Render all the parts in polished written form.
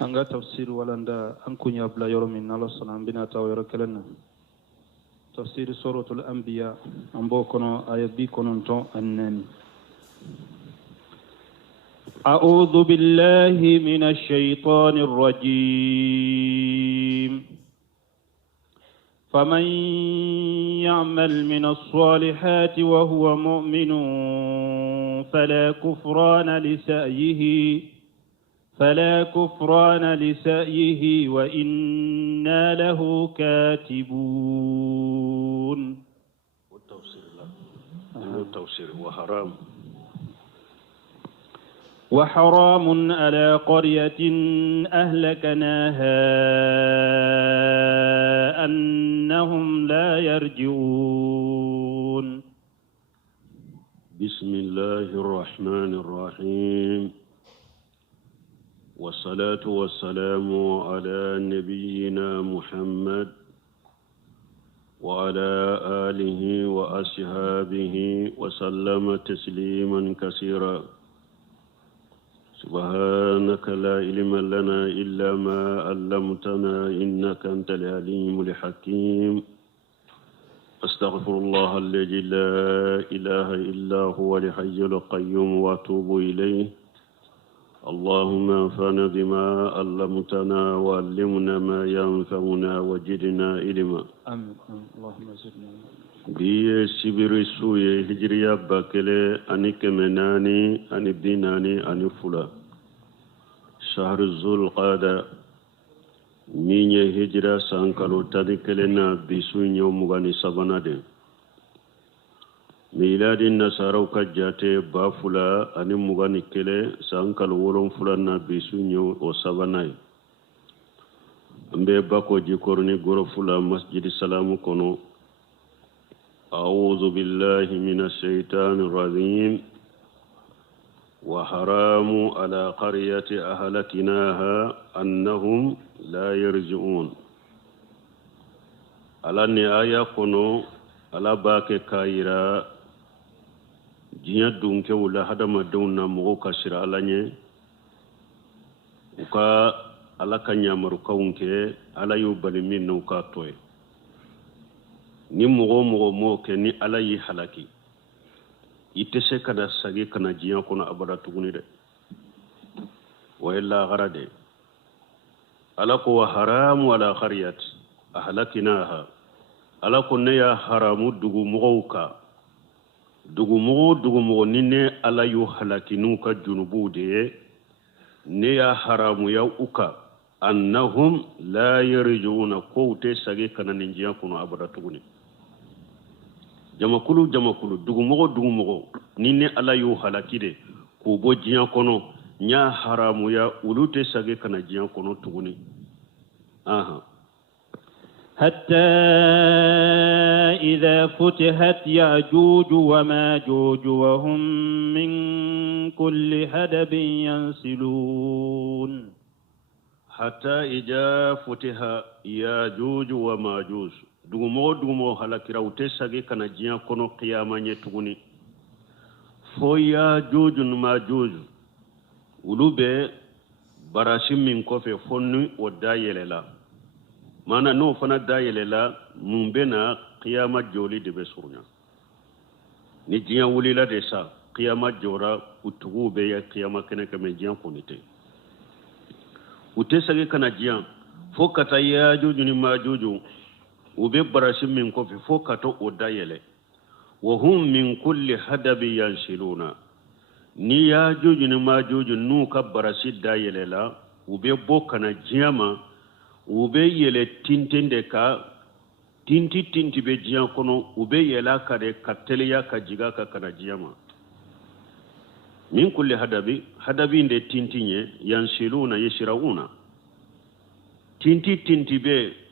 anga tafsir walanda an kunya bla yoro min Allah salam bina taw yoro kelena tafsir suratul anbiya ambo kono ayabi kono ton annani أعوذ بالله من الشيطان الرجيم فمن يعمل من الصالحات وهو مؤمن فلا كفران لسعيه وإنا له كاتبون والتوسير وحرام على قرية أهلكناها أنهم لا يرجعون بسم الله الرحمن الرحيم والصلاة والسلام على نبينا محمد وعلى آله وأصحابه وسلم تسليما كثيرا سبحانك لا علم لنا إلا ما علمتنا إنك أنت العليم الحكيم أستغفر الله الذي لا إله إلا هو الحي القيوم وأتوب إليه اللهم انفعنا بما علمتنا وعلمنا ما ينفعنا وزدنا علما آمين اللهم زدنا biye sibiri suye hijriya bakele ani kemenani ani binani ani fula shahru zulqada minye hijra sankalo tadi kelena bisu nyomugani sabanade miladi nasaraw ka jate bafula ani mugani kele sankalo wolon fula na bisu nyo o sabanay mbe bako jikorni goro fula masjid salamu kono أعوذ بالله من الشيطان الرجيم وحرام على قرية أهلكناها أنهم لا يرجعون على نهاية كنو على باك كايرا جيا دونك ولا هذا ما دونا مغو كشر على ني وكا على كنيا مركونك على يوبل من نوكا توي ni mogo mo ke ni ala yi halaki ite se kada sagi kana jiya kono abada tuguni de wa illa gharade ala ko wa haramu ala qaryat ahlakinaha ala ko ne ya haramu dugu mogo ni ne ala yu halakinu ka junubu de ne ya haramu ya uka annahum la yarjuna ko te sagi kana ni jiya kono abada tuguni jamakulu dugu mogo ni ne ala yu halakide ko bo jiyan kono nya haramu ya ulute sage kana jiyan kono tuguni حتى إذا فتحت يأجوج وماجوج وهم من كل حدب ينسلون حتى إذا فتح يأجوج وماجوج dugumo halakira ute sage kana jiya kono qiyama nye tuguni fo ya joju numa joju ulube barashi min kofe fonni o dayelela mana no fana dayelela mumbena qiyama joli de be surnya ni jiya wulila de sa qiyama jora utugu be ya qiyama kene kame jiya konite ute sage kana jiya fo kata ya joju ni ma joju ube barashi min kofi fo kato o dayele wa hum min kulli hadabi yanshiluna ni ya joju ni ma joju nu ka barashi dayele la ube bokana jiyama ube yele tintinde ka tinti be jiyan kono ube yela ka de kateliya ka jiga ka kana jiyama min kulli hadabi nde tintinye yanshiluna yashrauna tinti be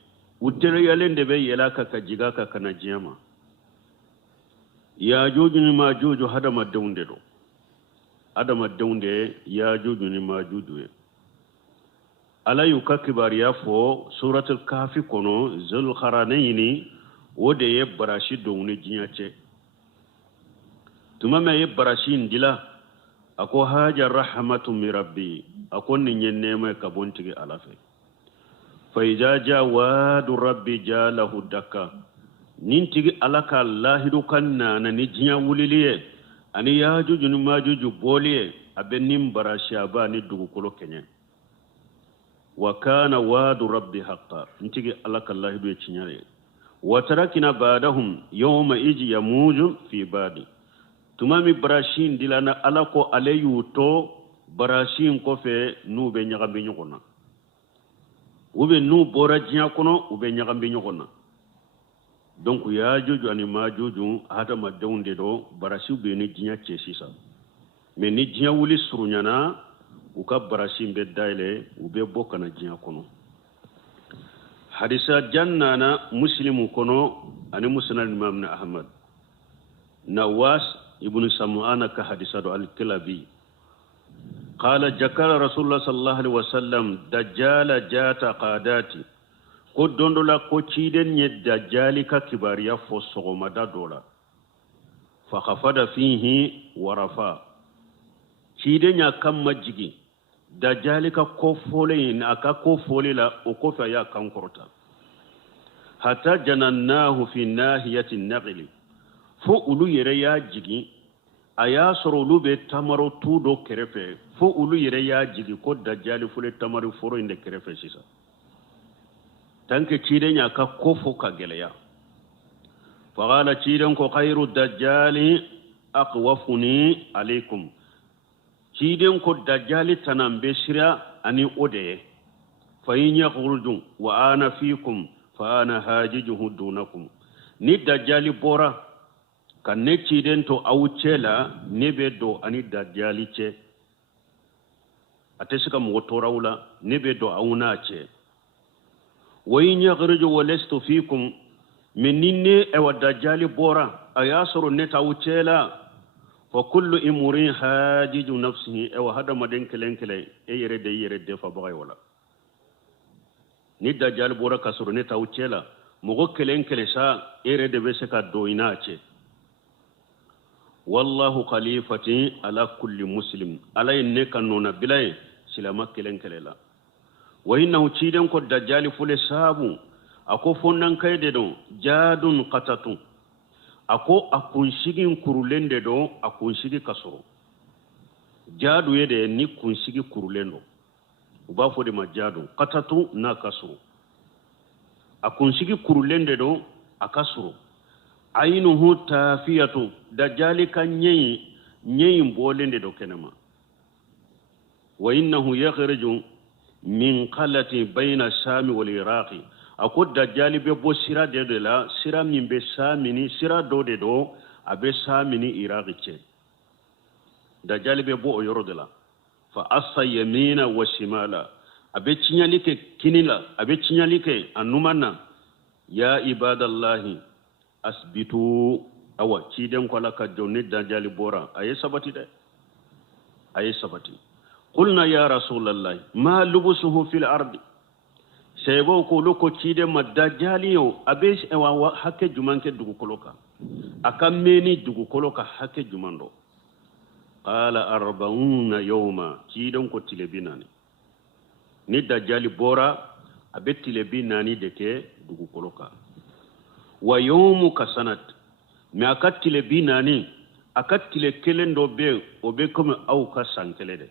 utere yalende be yelaka ka jiga ka kana jiyama ya joju ni ma joju hadama daunde ya joju ni ma joju ala yuka kibariya fo suratul kahfi kono zul kharanayni wode ye barashi downi jiyace tuma me ye barashi ndila ako haja rahmatu min rabbi ako ni nyennema ka bontigi alafe fa iza ja wadu rabbi jalahu dakka nintigi alaka lahidu kanna na ni jinya wuliliye ani yajuju ni majuju boliye abenim barashaba ni dugukolo kenye wa kana wadu rabbi haqqan nintigi alaka lahidu e chinyare wa tarakina ba'dahum yawma iji yamuju fi badi tumami barashin dilana alako aleyuto barashin kofe nube nyagambe nyokona ube nu bora jinya kono ube nyagambe nyokona donc yajuju ani majuju hata madawunde do barasi be ni jinya chesisa mais ni jinya wuli surunyana uka barasi be daile ube bokana jinya kono hadisa jannana muslimu kono ani musnad imam ahmad nawas ibn sam'ana ka hadisa do al-kilabi qala jakara rasulullah sallallahu alaihi wasallam dajjala jata qadati ko dondola ko ciden nye dajjali ka kibariya fo sogomada dola fa khafada fihi warafa ciden ya kam majigi dajjali ka ko fole na ka ko fole la o ko fa ya kan korta hatta janannahu fi nahiyati an-naqli fo ulu yere ya jigi aya soro ulu be tamaro tudo kerefe fo ulu yere ya jigi ko dajjali fule tamaro foro inde kerefe sisa tanke ciden ya ka kofo ka geleya faqala ciden ko khairu dajjali aqwafuni alaykum ciden ko dajjali tanambe sira ani ode fa in yakhruju wa ana fikum fa ana hajijuhu dunakum ni dajjali bora kan ne ciden to awcela nebe do ani dajjali ce atesika mo torawla nebe do awuna ce وين يخرج ولست فيكم منني او الدجال بورا اياسر نتاوچلا فكل امور حاجج نفسه او هذا مدن كلنكلي يرد فبغي ولا ني دجال بورا كسر نتاوچلا مغو كلنكلي سا يرد بسكا دويناچه والله خليفتي على كل مسلم على انك نونا بلاي سلام كلنكلي لا وإنه تشيدن كو دجال فل سابو أكو فنان كايدة دو جادون قطتو أكو أكونشيغين كرولين دو أكونشيغي كسرو جادو يدي ني كونشيغي كرولين دو وبافو دي ما جادو قطتو نا كسرو أكونشيغي كرولين دو أكسرو عينه تافياتو دجال كان ني مبولين دو كنما وإنه يخرج min qalati bayna sham wal iraq ako dajjali be bo sira de la sira min be samini sira do de do abe samini iraq ce dajjali be bo yoro de la fa asa yamina wa shimala abe cinyalike kinila abe cinyalike anumana ya ibadallahi asbitu awa ciden ko la ka jonni dajjali bora ayi sabati de ayi sabati قلنا يا رسول الله ما لبسه في الأرض سيبو كولوكو تشيد ما دجاليو أبيش أوا حكي جمانك دوغو كولوكا أكمني دوغو كولوكا حكي جماندو قال 40 يوما تشيدون كو تلبيناني ني دجالي بورا أبي تلبيناني دكي دوغو كولوكا ويوم كسنت ما أكت تلبيناني أكت تلكلن دو بي وبيكم أو كسانكلي دي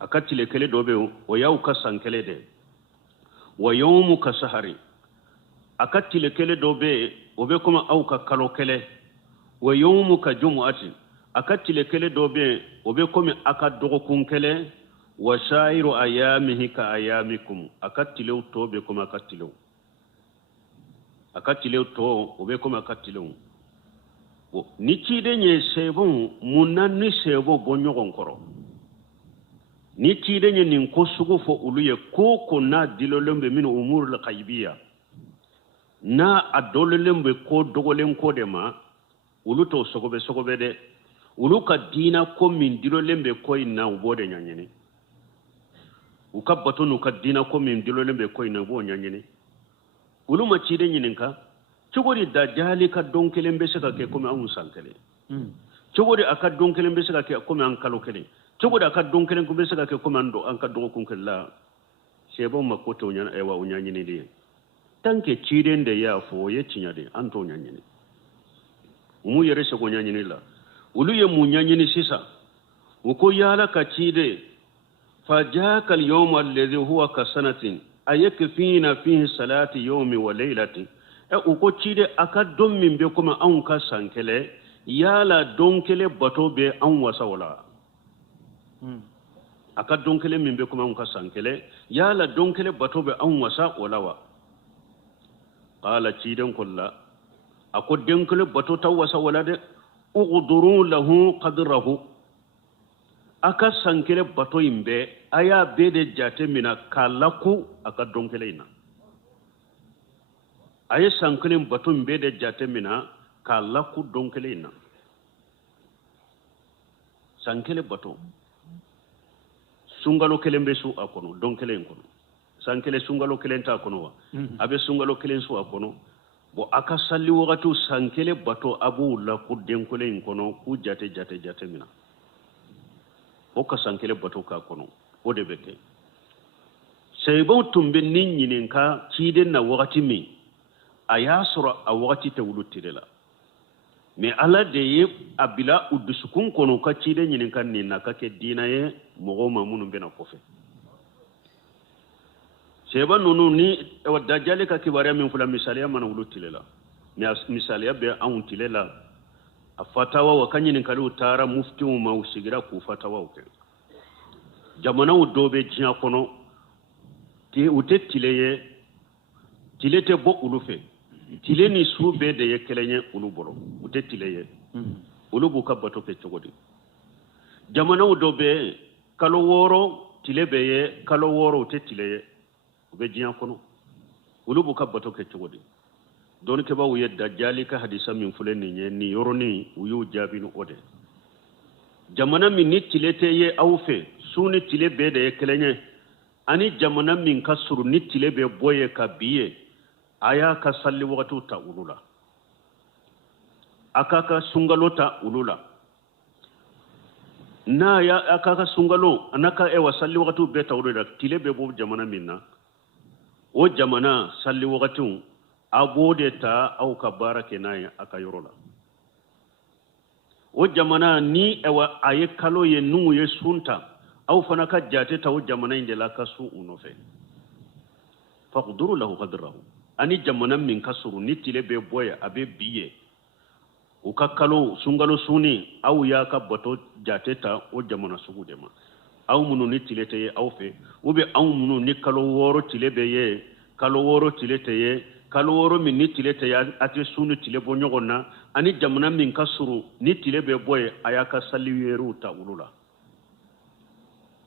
akatile kele dobe o yaw ka sankele de wa yawmu ka sahari akatile kele dobe o be kuma au ka kalo kele wa yawmu ka jumu'ati akatile kele dobe o be kuma aka dogo kun kele wa shairu ayamihi ka ayamikum akatile to be kuma akatile to o be kuma akatile ni cide nye sebon munanni sebo bonyo konkoro ni tide nye nin ko sugu fo uluye ko na dilolembe min umur al qaybiya na adolembe ko dogolen ko de ma ulu to sogobe de ulu ka dina ko min dilolembe ko ina ubode nyanyene ukabbato nu ka dina ko min dilolembe ko ina bo nyanyene ulu ma tide nye ninka cugori da jali ka donkelembe saka ke ko ma un sankele cogode aka don kelen be saka ke comme an kalo kelen cogode aka don kelen ko be saka ke comme an do an ka do kun kella sebo makoto nyana e wa unyani ni de tanke ciden de ya fo ye cinya de an to nyani ni mu yere se ko nyani ni la ulu ye mu nyani ni sisa uko yala ka cide fajaka al-yawm alladhi huwa ka sanatin ayakfina fihi salati yawmi wa laylati e uko cide aka don min be kuma an ka sankele yala donkele bato be an wasa wala aka donkele min be kuma an ka sankele yala donkele bato be an wasa wala wa qala ciden kullu ako donkele bato ta wasa wala de uqduru lahu qadrahu aka sankele bato imbe aya bede jate mina kalaku aka donkele ina aya sankele bato imbe de jate mina kalaku donkele ina sankele bato sungalo kelembe su akono donkele kono sankele sungalo kelenta kono wa abe sungalo kelen su akono bo aka salli wakatu sankele bato abu la ku denkele kono ku jate mina o ka sankele bato ka kono o de beke seybo tumbe nin nyinin ka kiden na wakati mi aya sura a wakati te wulutire la mais ala de ye abila udusukun kono ka kiden nyinin kan ni na ka ke dina ye mogo mamunu bena kofe seyba nunu ni wa dajale ka kibariya min fula misaliya mana wulutile la misaliya be an tile la a fatawa wa kanyinin kalu tara mufti ma usigira ku fatawa ke jamana u dobe jiya kono ti ute tileye tilete bo ulufe tile ni sube de ye kelenye uluboro ute tileye ulubu ka bato ke chogodi jamana u dobe kalo woro tile be ye kalo woro ute tileye ube jiya kono ulubu ka bato ke chogodi don ke ba wuye dajjali ka hadisa min fulen ni ni yoroni uyu jabinu ode jamana min ni tilete ye awfe suni tile be de kelenye ani jamana min kasuru ni tile be boye ka biye aya ka salli wakatu ta ulula akaka sungalota ulula na ya akaka sungalo anaka ewa salli wakatu be ta ulula tile be bo jamana minna o jamana salli wakatu abode ta au kabara kenaye aka yorola o jamana ni ewa aye kalo ye nungu ye sunta au fanaka jate ta o jamana indela kasu unofe faqduru lahu qadrahu ani jamana min kasuru ni tile be boya abe biye o ka kalo sungalo suni au ya ka bato jate ta o jamana sugu dema au munu ni tile te ye au fe ube au munu ni kalo woro tile be ye kalo woro tile te ye kalo woro min ni tile te ya ate sunu tile bo nyogonna ani jamana min kasuru ni tile be boye ayaka saliweru ta ulula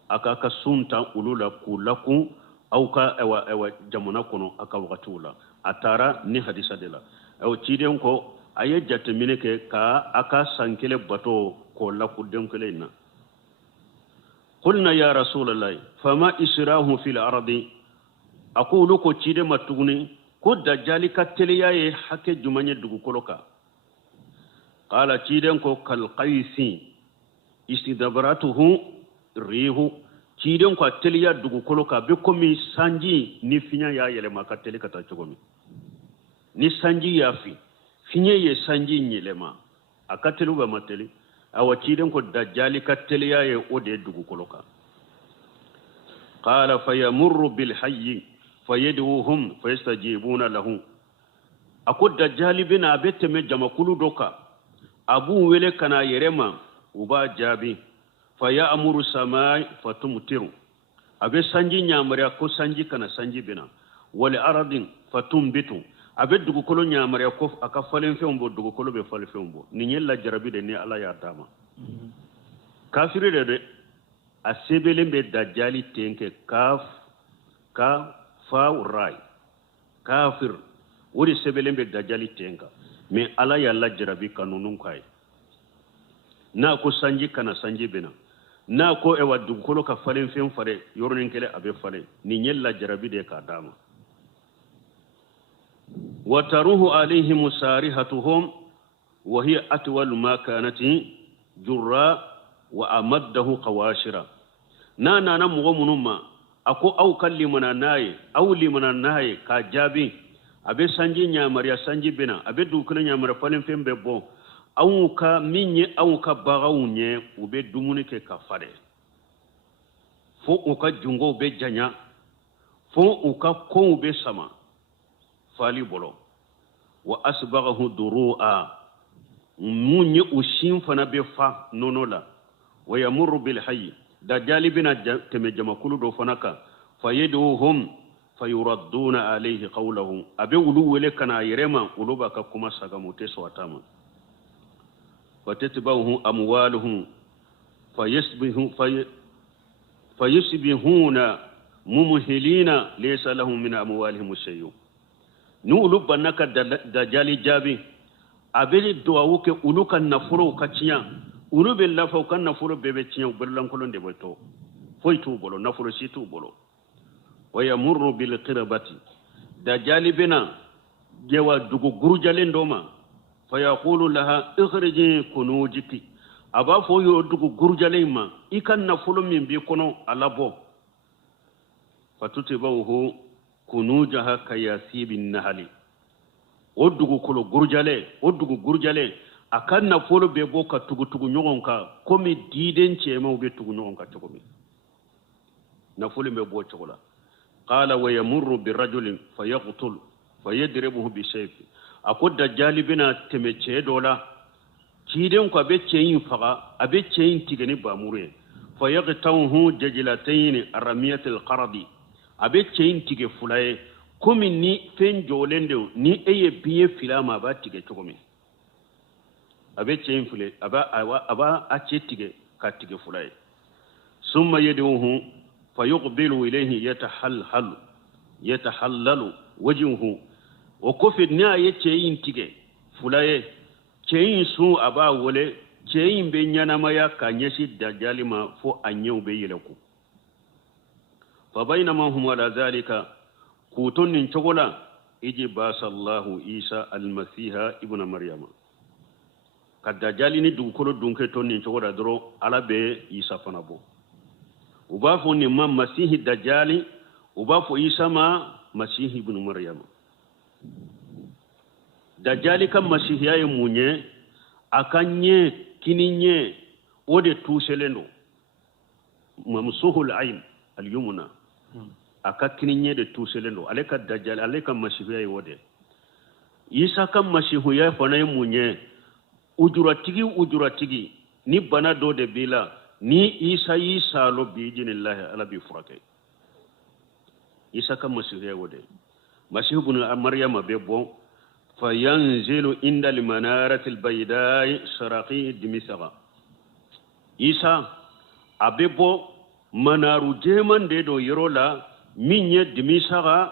aka ka sunta ulula kulaku au ka ewa jamana kono aka wakatula atara ni hadisa de la o ciden ko aye jatemine ke ka aka sankele bato ko la ku denkele na qulna ya rasulullah fama israhu fil ardi aqulu ko cide matuguni ko dajjali ka teliyaye hake jumanye dugu koloka qala ciden ko kal qaisi istidabratuhu rihu ciden ko teliya dugu koloka be komi sanji ni finya ya yele maka teli kata chogomi ni sanji ya finye ye sanji nyelema akatelu ba mateli awa ciden ko dajjali ka teliyaye ode dugu koloka qala fayamurru bil hayy fayaduhum fayastajibuna lahu ako dajjali bina beteme jamakulu doka abu wele kana yerema uba jabi fayamuru samai fatumtiru abe sanji nyamare ko sanji kana sanji bina wal aradin fatumbitu abe dugukolo nyamare ko aka falen fembo dugukolo be falen fembo ni nyella jarabi de ni ala ya dama kafiri de asebele be dajjali tenke kaf ka faurai kafir wori sebelembe dajali tenka me ala ya la jarabi kanunun kai na ko sanji kana sanji bina na ko e waddu kolo ka falen fen fare yornin kele abe fale ni nyella jarabi de ka dama wa taruhu alaihim sarihatuhum wa hiya atwal ma kanati jurra wa amaddahu qawashira na mugo munuma ako au kallimana naye au limana naye ka jabi abe sanji nyamariya sanji bina abe dukuna nyamara falen fembe bo au ka minye au ka bagawunye ube dumuni ke kafare fo uka jungo be janya fo uka ko be sama fali bolo wa asbaghahu duru'a munye ushin fana be fa nonola wa yamurru bil hayy da jalibina teme jamakulu do fanaka fayiduhum fayuradduna alayhi qawluhu abe wulu wele kana yirema uluba ka kuma saga mote so atama fatatbahu amwaluhum fayusbihuna mumhilina laysa lahum min amwalihim shay'un nu uluba naka da jali jabi abe duwawu ke ulukan nafuro kaciya ulube lafa kan nafuro bebe ciya berlan kolon de boto foytu bolo nafuro situ bolo wayamurru bil qirbati da jalibina jewa dugu gurjalen doma fayaqulu laha ikhriji kunujiki aba fo yo dugu gurjalen ma ikan nafuro min bi kono alabo fatutibahu kunujaha kayasibin nahali o dugu kolo gurjale akan na folo be bo ka tugu nyogon ka komi diden cema be tugu nyogon ka togomi na folo be bo chogola qala wa yamurru bi rajulin fayaqtul fayadribuhu bi sayf akodda jalibina temeche dola kiden ko be ceyin faga abe ceyin tigani ba mure fayaqtahu jajlatayn aramiyatil qaradi abe ceyin tige fulaye komi ni fen jolende ni eye biye filama ba tige togomi abe ceyin fule aba a ce tige ka tige fulaye summa yaduhu fayuqbilu ilayhi yatahallalu wajhuhu wa kufid ni aye ceyin tige fulaye ceyin su aba wole ceyin be nyanama ya kanyeshi dajalima fo anyew be yeleku fa bainama hum ala zalika kutun nin chogola iji basallahu isa almasiha ibnu maryama kadda jalini dunkolo dunke ton nin chogola doro ala be isa fanabo ubafo ni ma masihi dajali ubafo isa ma masihi ibnu maryama dajali kam masihi ay munye akanye kininye ode tuselendo mamsuhul ayn al-yumna aka kininye de tuselendo aleka dajjal aleka masihu ya wode isa kam masihu ya fana munye ujuratigi ni bana do de bila ni isa lo bi jinillah ala bi furake isa kam masihu ya wode masihu ibn maryama be bon fayanzilu inda limanarati albaydai saraqi dimisara isa abebo manaru jeman de do yorola minye dimisara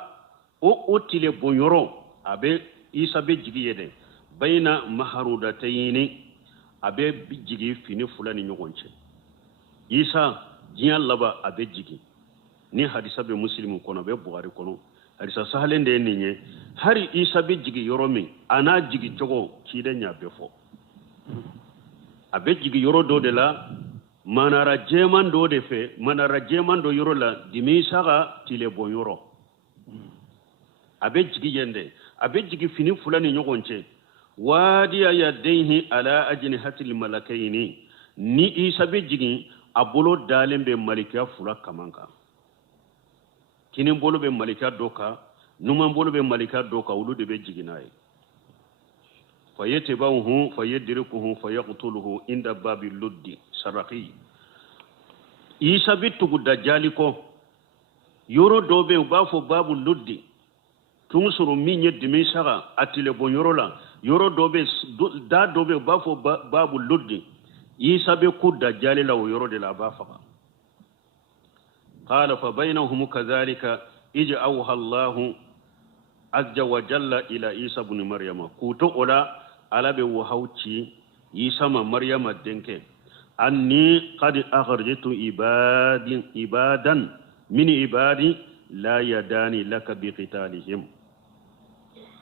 o otile bonyoro abe isa be jigi yede bayna maharudataini abe jigi fini fulani nyogonche isa jiyan laba abe jigi ni hadisa be muslimu kono be buhari kono hadisa sahalende ninye hari isa be jigi yoromi ana jigi jogo kide nya be fo abe jigi yoro do de la manara jeman do de fe manara jeman do yoro la dimisara tile bonyoro abe jigi yende abe jigi fini fulani nyogonche wadi yadayhi ala ajnihatil malakaini ni isa be jigi abolo dalembe malika fula kamanka kinin bolo be malika doka numan bolo be malika doka wulu de be jigi nayi fayatibahu fayadrikuhu fayaqtuluhu inda babil luddi saraqi isa bitugu dajaliko yoro dobe bafo babu luddi tunsuru minye dimisara atile bonyoro la yoro dobe da dobe bafo babu luddi isa be ku dajali la yoro de la bafa qala fa bainahum kadhalika ij'awha Allah azza wa jalla ila isa ibn maryama kuto ola alabe wo hauci isa ma maryama denke anni qad akhrajtu ibadan min ibadi la yadani laka bi qitalihim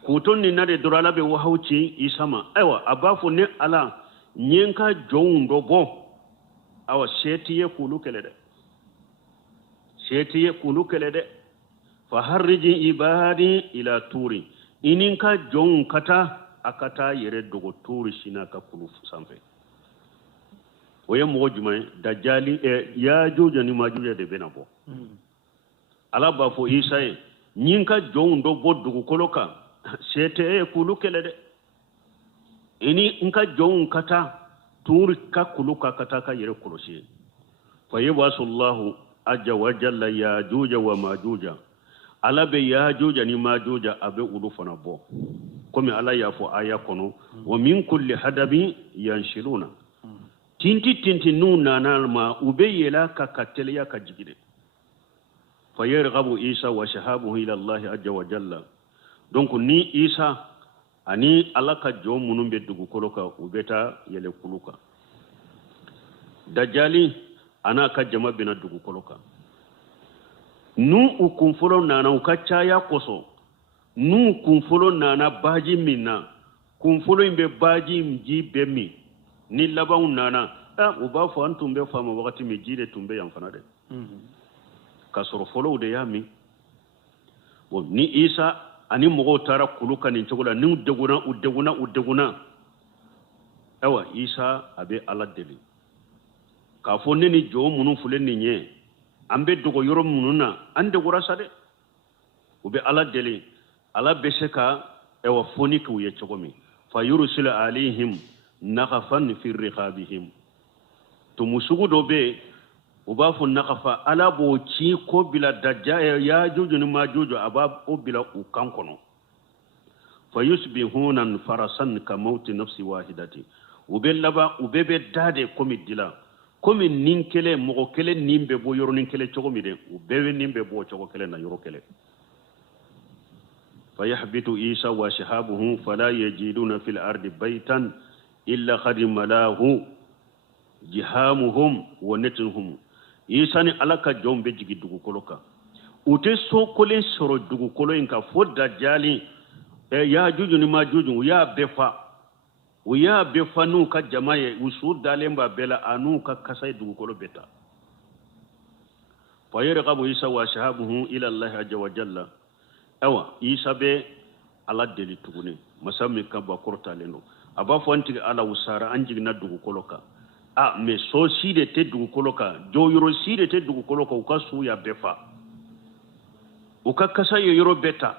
kuton ni nade durala be wo hauci isa ma aywa abafu ne ala nyenka jondo bo awa shetiye kulu kele de shetiye kulu kele de fa harriji ibadi ila turi ininka jon kata akata yere dogo turi sina ka kulu sanfe oye mo jumay dajjali ya jojo ni majuja de benabo ala ba fo isa nyinka jondo bo dogo koloka shetiye kulu kele de ini nka jon kata turi ka kulu ka kata ka yere koloshi fa yawasullahu ajja wa jalla ya juja wa majuja ala be ya juja ni majuja abe ulu fana bo komi ala ya fo aya kono wa min kulli hadabi yanshiluna tinti nuna nalma ube yela ka katele ya ka jigide fa yarghabu isa wa shahabuhu ila allah ajja wa jalla donc ni isa ani alaka jo munum be dugu koloka ubeta yele kuluka dajali ana ka jama bina dugu koloka nu ukunfolo nana ukachaya koso nu kunfolo nana baji minna kunfolo imbe baji mji bemi ni labaw nana uba fo antumbe fama wakati mi jide tumbe yamfana de kasoro folo de yami bon ni isa ani mogo tara kuluka ni chogola ni udeguna ewa isa abe ala deli ka fo ni jo munu fule ni nye ambe dogo yoro mununa ande gura sade ube ala deli ala beseka ewa foni ku ye chogomi fa yursil alaihim naghafan fi riqabihim to musugu dobe uba fo naghafa ala bo ci ko bila dajja ya juju ni ma juju aba o bila u kankono fa yusbihuna farasan ka mauti nafsi wahidati ube laba ube be dade komi dila komi ninkele mogo kele nimbe bo yoro ninkele chogomi de ube be nimbe bo chogo kele na yoro kele fa yahbitu isa wa shahabuhu fala yajiduna fil ardi baytan illa khadim lahu jihamuhum wa natuhum isa ni alaka jombe jigi dugu koloka ute so kolen soro dugu kolo inka fo dajali ya juju ni ma juju ya befa nu ka jamaye usu dalemba bela anu ka kasay dugu kolo beta fa yarqabu isa wa shahabuhu ila allah azza wa jalla awa isa be ala deli tugune masami ka ba korta lendo aba fo anti ala usara anjigi na dugu koloka me so side te dugu koloka jo yoro side te dugu koloka uka su ya befa uka kasa yoro beta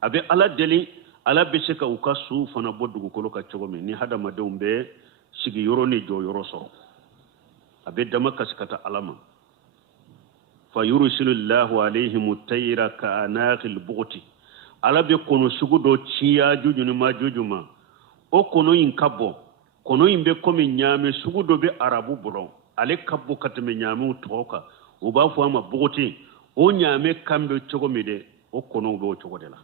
abe ala deli ala beseka uka su fana bo dugu koloka chogomi ni hada madumbe sigi yoro ni jo yoro so abe dama kaskata alama fa yursilullahu alaihim at-tayra ka anaqil bughti ala be kono sugu do ciya juju ni ma jujuma o kono in kabbo kono imbe komi nyame sugudo be arabu buron ale kabbu katame nyame utoka uba fo ama bugoti o nyame kambe chogomide o kono be o chogodela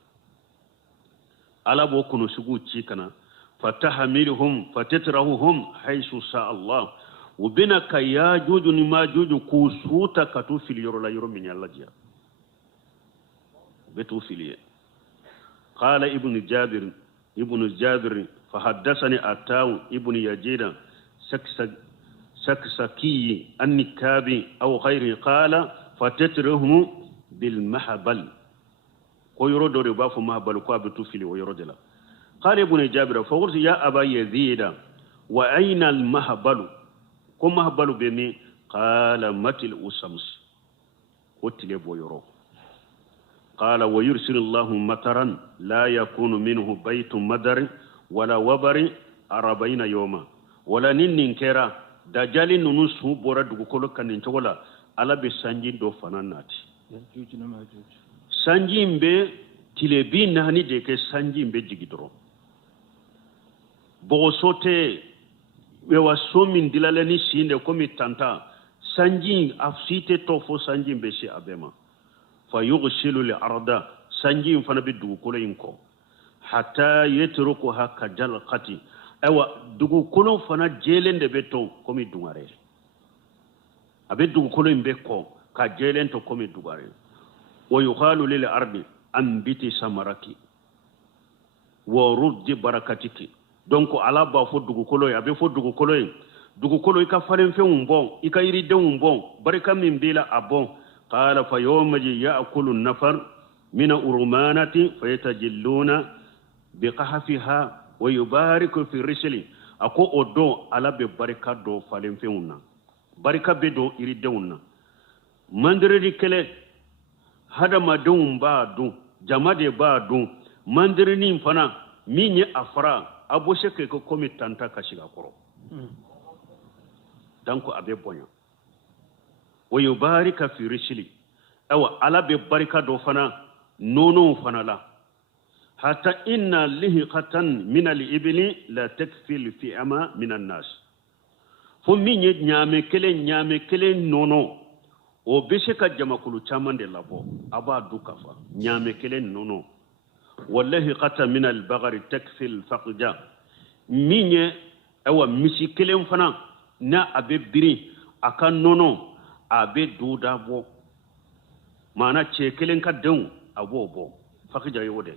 ala bo kono sugu ci kana fatahmiluhum fatatrahuhum haythu sa Allah ubina kaya juju ni majuju kusuta katu fil yoro la yoro min yalla jiya betu filiye qala ibn jabir فحدثني أتاو ابن يزيد سكسكي النكابي أو غيره قال فتترهم بالمحبل ويرد رباف محبل قابتو فيلي ويرد له قال ابن جابر فقلت يا أبا يزيد وأين المحبل كم محبل بمي قال متل أسمس قتل ويرو قال ويرسل الله مطرا لا يكون منه بيت مدر wala wabari arabaina yoma wala nin kera dajali nunu su bora dugu kolo kanin chogola ala be sanji do fananati sanji mbe tile bi nani de ke sanji mbe jigidro bo sote we wasomin dilale ni sinde komi tanta sanji afsite to fo sanji mbe shi abema fa yughsilu li arda sanji fana be dugu kolo inko hatta yatrukuha kajalqati awa dugu kono fana jelende beto komi dungare abe dugu kono imbe ko ka jelento komi dugare wa yuqalu lil ardi ambiti samaraki wa ruddi barakatiki donc ala ba fo dugukolo ye abe fo dugukolo ye dugukolo ika falen fenw bon ika yiridenw bon barika min bila a bon qala fa yawmaji ya'kulu nafar min urmanati fayatajilluna biqahfiha wa yubariku fi risli ako odo ala be barika do falen fenw na barika be do yiridenw na mandiredi kele hadama dun ba dun jamade ba dun mandirini fana min ye afara aboshe ke ko komi tanta kashiga koro danko abe bonya wa yubarika fi rishli awa ala be barika do fana nono fana la hatta inna lihiqatan min al-ibli la takfil fi ama min an-nas fo min ye nyame kele nono o bese ka jamakulu caman de labo aba du kafa nyame kele nono wallahi qata min al-baghri takfil faqja minye awa misi kelen fana na abe biri aka nono abe du dabo mana ce kelen ka den abo bo faqja yode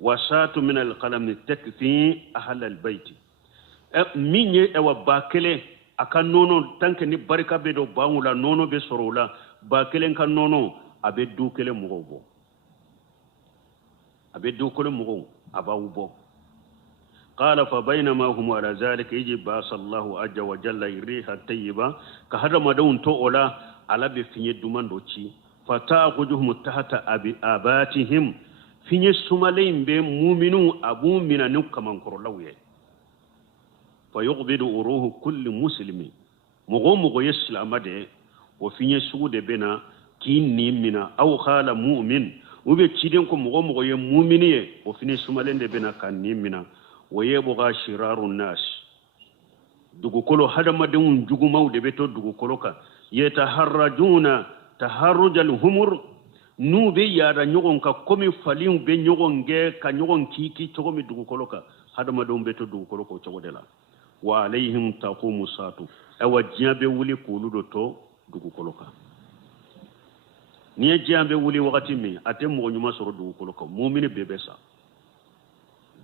wasatu min al-qalam takfi ahl al-bayt minye awa bakele aka nono tanke ni barika be do bangula nono be sorola ba kelen kan nono abe du kelen mugo bo abe du kelen mugo aba ubo qala fa bainama hum ala zalika yajib sallahu azza wa jalla riha tayyiba ka hada madun to ola ala be finye dumando ci fa ta'khuduhum tahta abatihim finye sumalain be mu'minu abu minanu kaman korlawye فيقبض أروه كل مسلم مغو يسلم ده وفي سود بنا كين نيمنا أو خال مؤمن وبتشيدن كم مغو يمؤمنيه وفي سمالين ده بنا كان نيمنا ويبغى شرار الناس دوغو كلو هذا ما دون جوجو ماو ده بتو دوغو كلوكا يتحرجون تحرج الهمر نو بي يارا نيغون كا كومي فاليون بي نيغون جي كا نيغون كيكي تغومي دوغو كلوكا هذا ما دون بتو دوغو كلوكا تغودلا wa alayhim taqumu satu awa jiabe wuli kuludo to dugu koloka ni jiabe wuli wakati mi ate mo nyuma soro dugu koloka mu'mini bebesa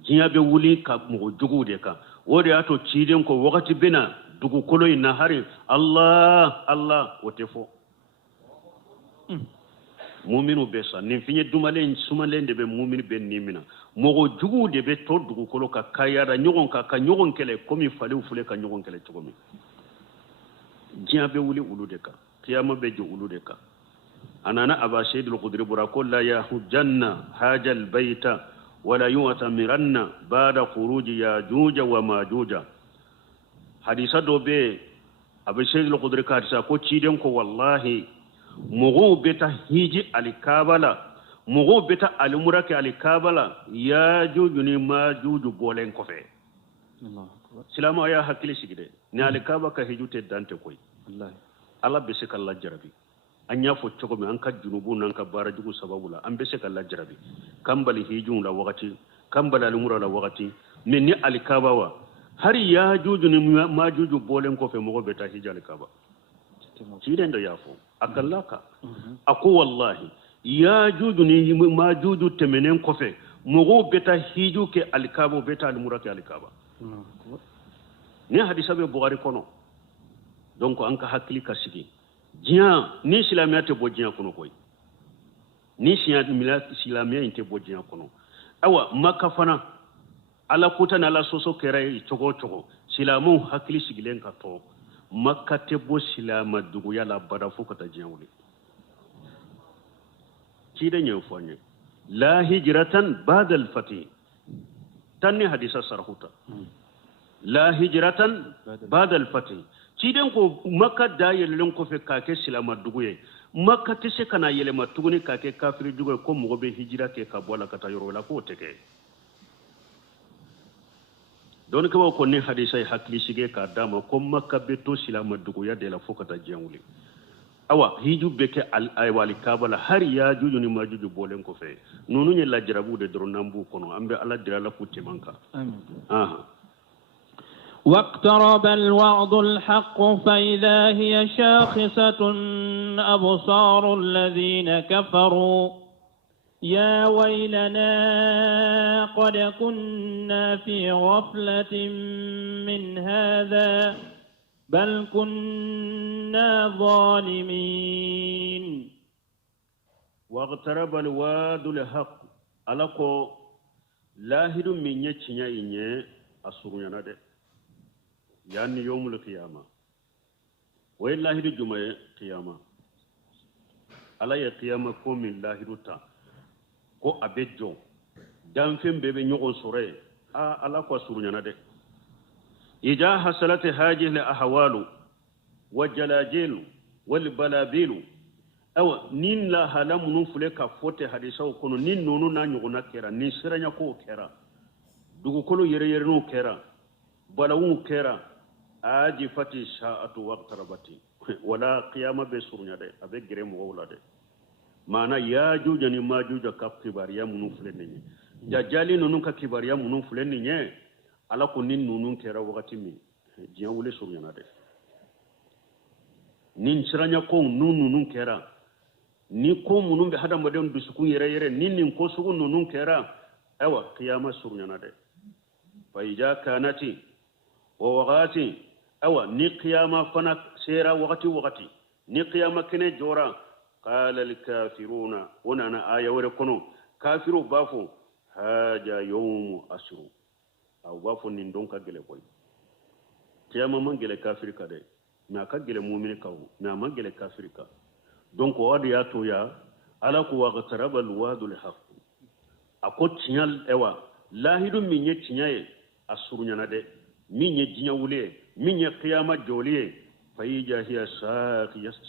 jiabe wuli ka mo jugu de ka wode ato ciden ko wakati bena dugu kolo ina hari Allah wotefo mu'minu besa nin finye dumalen sumalen de be mu'mini ben nimina mogo jugu de be to dugu kolo ka kayara nyogon ka nyogon kele komi falew fule ka nyogon kele togomi jiabe wuli ulu de ka kiyama be je ulu de ka anana aba sayyidul qudri burako la yahujjanna hajal baita wala yu'tamiranna ba'da khuruji yajuja wa majuja hadisa do be aba sayyidul qudri ka ta ko ciden ko wallahi mogo beta hiji alikabala mogo beta alimurake alikabala ya juju ni ma juju bolen kofe silama ya hakili sigide ni alikaba ka hijute dante koy wallahi Allah be se kala jarabi anya fo chogo me an ka junubu nan ka bara jugu sababula an be se kala jarabi kambali hijun la wakati kambali alimura la wakati men ni alikaba wa hari ya juju ni ma juju bolen kofe mogo beta hiji alikaba ciden da yafo akallaka ako wallahi ya juju ni ma juju temenen kofe mogo beta hiju ke alikabo beta almurake alikaba ni hadisa be bukhari kono donc anka hakili kasigi jiya ni islamiyya te bojiya kono koy ni islamiyya inte bojiya kono awa makafana ala kutana ala soso kere chogo silamu hakili sigilen ka to makka te bo silama dugu yala bada fu kata jawli ci da ñew foñe la hijratan ba'da al-fatih tanni hadisa sarhuta la hijratan ba'da al-fatih ci den ko makka da yelen ko fe ka ke silama dugu ye makka te se kana yele ma tuguni ka ke kafiri dugu ko mo be hijra ke ka bola kata yoro la ko teke don ko ko ne hadisa hakli sige ka dama ko makka be to silama dugu ya de la fokata jewli awa hiju beke al aywali kabala har ya juju ni majuju bolen ko fe nonu ni la jarabu de dron nambu kono ambe ala dira la kutte manka amin واقترب الوعد الحق فإذا هي شاخصة أبصار الذين كفروا يا ويلنا قد كنا في غفلة من هذا بل كنا ظالمين واقترب الواد الحق ألقوا لاهد من يتشنيا إني أسرنا ده يعني يوم القيامة وين لاهد الجمعة قيامة على القيامة قوم لاهد تا ko abejo dan fem bebe nyogon sore ala ko surunyana de ija hasalat hadhihi al-ahwal wajalajil wal balabil aw nin la halam nun fule ka fote hadisa ko nin nonu na nyogona kera nin siranya ko kera dugu kolo yere no kera balawu kera aji fati sha'atu waqtarabati wala qiyama be surunya de abe gere mo wala de mana ya juja ni majuja ka kibariya munun fulen ni dajjali nunun ka kibariya munun fulen ni ala ko nin nunun kera wakati mi jiyan wule suryana de nin siranya ko nunun kera ni ko munun be hada maden dusukun yere nin ko sugun nunun kera awa qiyama suryana de fa ija kanati wa waqati awa ni qiyama fana sera wakati ni qiyama kene jora قال الكافرون ونانا آية وركنو كافروا بافو هذا يوم أسرو أو بافو نندون كجل كوي كيما من جل كافر كده ما كجل مؤمن كاو ما جل كافر كا دونك وادي ياتو يا على قوة اقترب الوعد الحق أكو تيال إيوا لا هيدو من يتيال أسرو ناده من يجيا وليه من يقيامة جوليه فإذا هي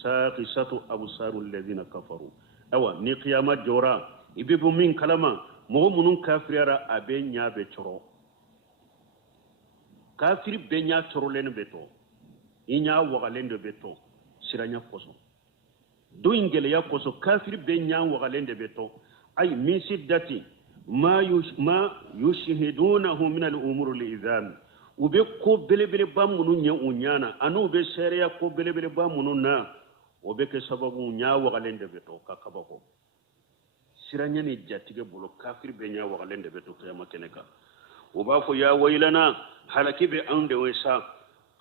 ساقسة أبصار الذين كفروا أو ني قيامة جورا يبيبو من كلامه مو منون كافر يرى أبين يا بترو كافر بين يا ترو لين بتو إنيا وغالين بتو سيرانيا كوسو دو إنجلي يا كوسو كافر بين يا وغالين بتو أي من شدة ما يشهدونه من الأمور الإذان ube ko belebele ba munun nya unyana anu be sereya ko belebele ba munun na obe ke sababu nya wagalende beto kakabako siranya ni jatige bulo kafir be nya wagalende beto kiyama keneka oba fo ya waylana halaki be ande wesa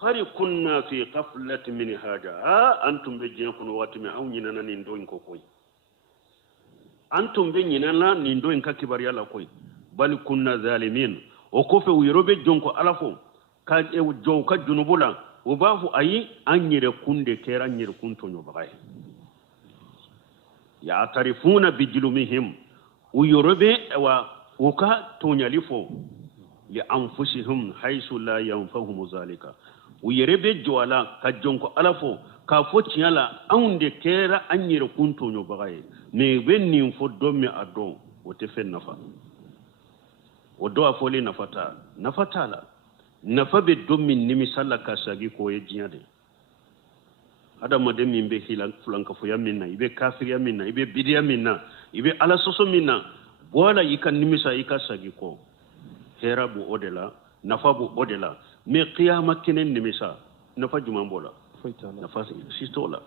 hari kunna fi qaflatin min haja antum be jin kun wati me awnyina na ni ndoin ko koy antum be nyina na ni ndoin ka kibar yalla koy bal kunna zalimin o ko fe wirobe jonko alafo ka jow ka junubula o bafu ayi anyire kunde kera anyire kunto nyo bagay ya tarifuna bijlumihim uyorobe wa uka tonyalifo li anfusihim haythu la yanfahum zalika uyerebe jwala ka jonko alafo ka fotiyala aunde kera anyire kunto nyo bagay ne benni fo domme ado o te fen nafa o do afoli nafatala nafa be domin nimi sallaka sagi ko ye jiade adama de min be hilan fulanka fo yaminna ibe kafir yaminna ibe bidiya minna ibe ala soso minna wala yikan nimisa yika sagi ko herabu odela nafa bu odela me qiyama kenen nimisa nafa jumambola nafa sistola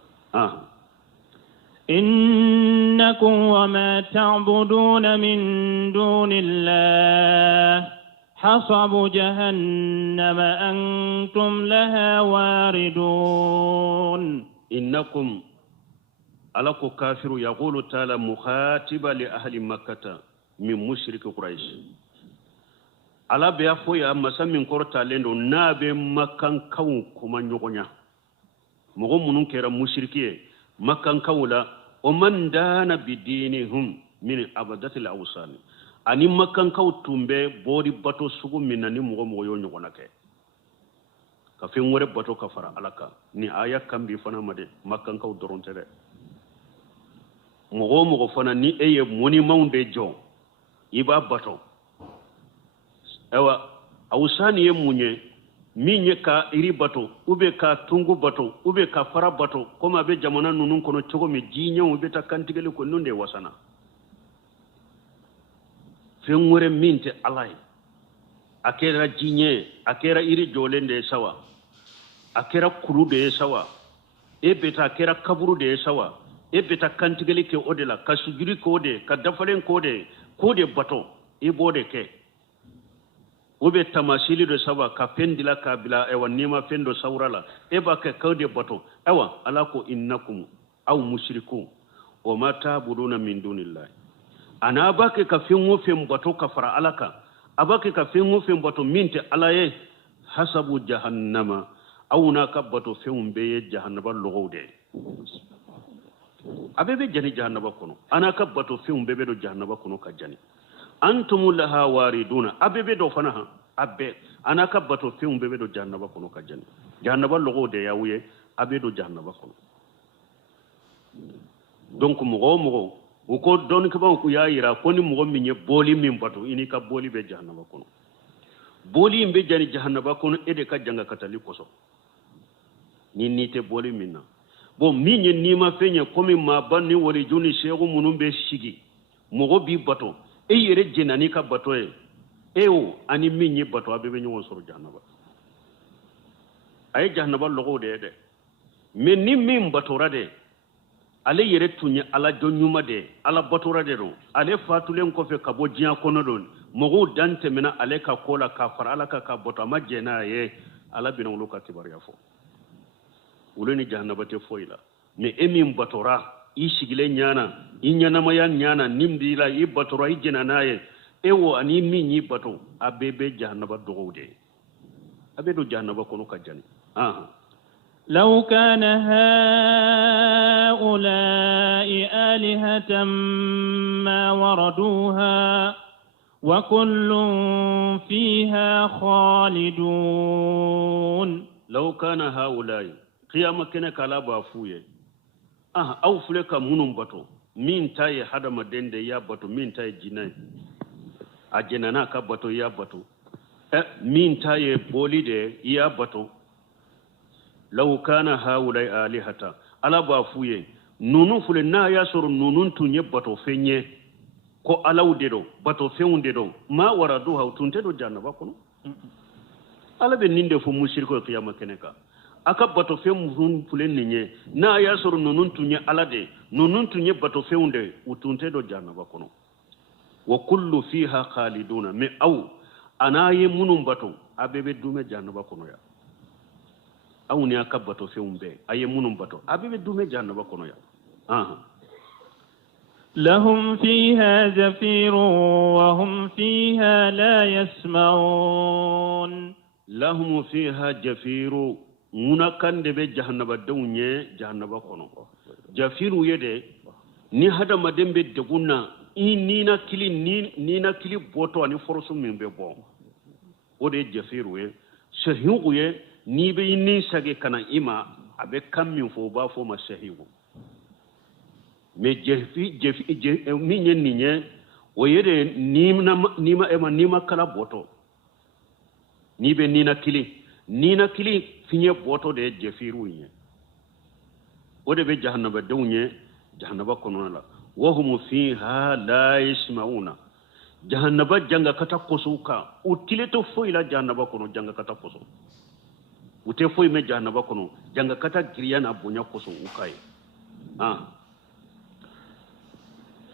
إنكم وما تعبدون من دون الله حصب جهنم أنتم لها واردون إنكم ألقوا كافر يقول تعالى مخاطبا لأهل مكة من مشرك قريش على بيافو يا مسامين كورتا لندو نابي مكان كون كما نيغونيا مغو منون كيرا مشركيه مكان كولا ومن دان بدينهم من عبادة الأوثان أني مكان كو تومبي بودي باتو سوغو مناني مغو يو نيغوناكي كافين وري باتو كفارا علاكا ني آيا كامبي فانا مدي مكان كو درونتي دي مغو فانا ني اي موني ماوندي جو يبا باتو ايوا أوثان يموني minye ka iri bato ube ka tungu bato ube ka fara bato koma be jamana nunun kono chogo me jinyo ube ta kantigele ko nunde wasana fengure minte alai akera jinye akera iri jolende sawa akera kuru de sawa e beta akera kaburu de sawa e beta kantigeli ke odela ka sujuri kode ka dafalen kode bato e bode ke obe tamasili do saba ka pendila ka bila ewa nima fendo saurala e ba ke kode bato ewa alako innakum aw mushriku wa ma ta'buduna min dunillahi ana bake ka finwo fem bato ka fara alaka abake ka finwo fem bato minte alaye hasabu jahannama aw na ka bato fem be jahannaba logode abebe jani jahannaba kono ana ka bato fem bebe do jahannaba kono ka jani antum laha wariduna abebe do fana ha abbe ana ka bato fem bebe do jahannaba kono ka jani jahannaba logode ya wuye abe do jahannaba kono donc mogo ko don ko ban ku ya yira ko ni mogo minye boli min bato ini ka boli be jahannaba kono boli be jani jahannaba kono ede ka janga katali koso ni te boli minna bo minye ni ma fenya komi ma banni wali juni shegu munum be shigi mogo bi bato e yere jenani ka bato e o ani minye bato abe be nyon soro jahannaba ay jahannaba logo de mais ni min bato rade ale yere tunya ala jonyuma de ala batora de do ale fatulen ko fe kabo jiya kono don mogo dante mena ale ka kola ka fara ala ka bota majena ye ala bina wulu ka tibariya fo wuleni jahannaba te foila me emin batora i sigile nyana i nyana maya nyana nimdila i batora i jenana ye ewo ani min yi bato abebe jahannaba dogode abedo jahannaba kono ka jani لو كان هؤلاء آلهة ما وردوها وكل فيها خالدون لو كان هؤلاء قيامة كنك على بافوية أو فلك منهم بطو مين تاي حدما دند يا بطو مين تاي جناي أجنانا كبطو يا بطو مين تاي بولي دي يا بطو لو كان هؤلاء آلهة على بافوية نونو فلنا ياسر نونون تنية بطو فينيه ko alawde do bato fewnde do ma waradu hawtunte do jannaba kono ala be ninde fo mushriko qiyama keneka aka bato fewun fulen nye na yasoro nonun tunye alade nonun tunye bato fewnde utunte do jannaba kono wa kullu fiha khaliduna me aw anaye munum bato abebe dume jannaba kono ya aw ni aka bato fewumbe aye munum bato abebe dume jannaba kono ya لهم فيها زفير وهم فيها لا يسمعون لهم فيها جفير منكن دبي جهنم دونيه جهنم كونو جفير يده ni hada madembe deguna nina kili boto ani forosu mimbe bon ode jafiru ye shahiu ye ni be ni sage kana ima abe kammin fo ba fo ma shahiu me jefi minye ninye oyede nima kala boto nibe nina kili finye boto de jefiru nye ode be jahannaba dewnye jahannaba konona wa hum fiha la yasmauna jahannaba janga kata kosuka utile to foila jahannaba kono janga kata koso ute foi me jahannaba kono janga kata griyana bonya koso ukai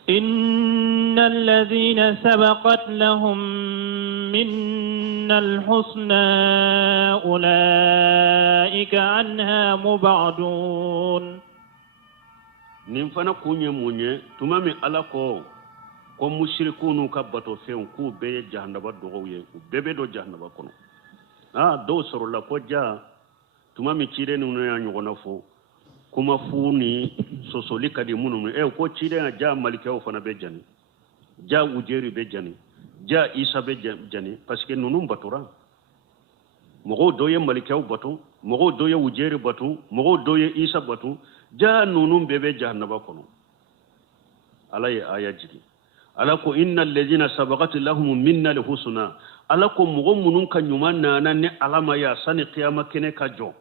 إن الذين سبقت لهم منا الحسنى أولئك عنها مبعدون نفنا كوني موني تمامي ألاكو كم مشركون كبتو فيهم كو بي جهنم دوغوية بيبي دو جهنم كونو دو سرو لكو جا تمامي تيرين ونيان يغنفو kuma funi sosoli kadi munum ko chide na ja malika o fana be jani ja ujeri be jani ja isa be jani parce que nunum batura mogo doye malika o batu mogo doye ujeri batu mogo doye isa batu ja nunum be jahannaba kono ala ya aya jigi ala ko innal ladina sabaqat lahum minna alhusna ala ko mogo munun kan nyuma nana ne alama ya sani qiyama kene ka jo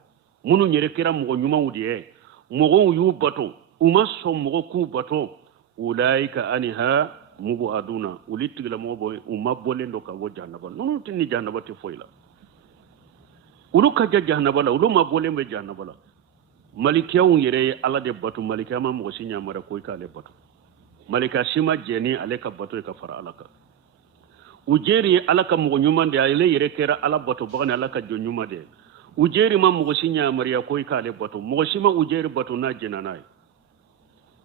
munun yere kira mogo nyuma wudiye mogo yu bato umaso mogo ku bato ulaika aniha mubu aduna ulitigla mobo umabole ndo ka wo jahannaba nunu tinni jahannaba te foila ulu ka jahannaba la ulu mabole me jahannaba la malikiyaw yere ala de batu malikiya ma mo sinya mara ko ka le batu malika shima jeni ale ka batu ka fara alaka ujeri alaka mo nyuma de ale yere kera ala batu bagane alaka jo nyuma de ujeri ma mo sinya mariya ko ka le batu mo shima ujeri batu na jenanai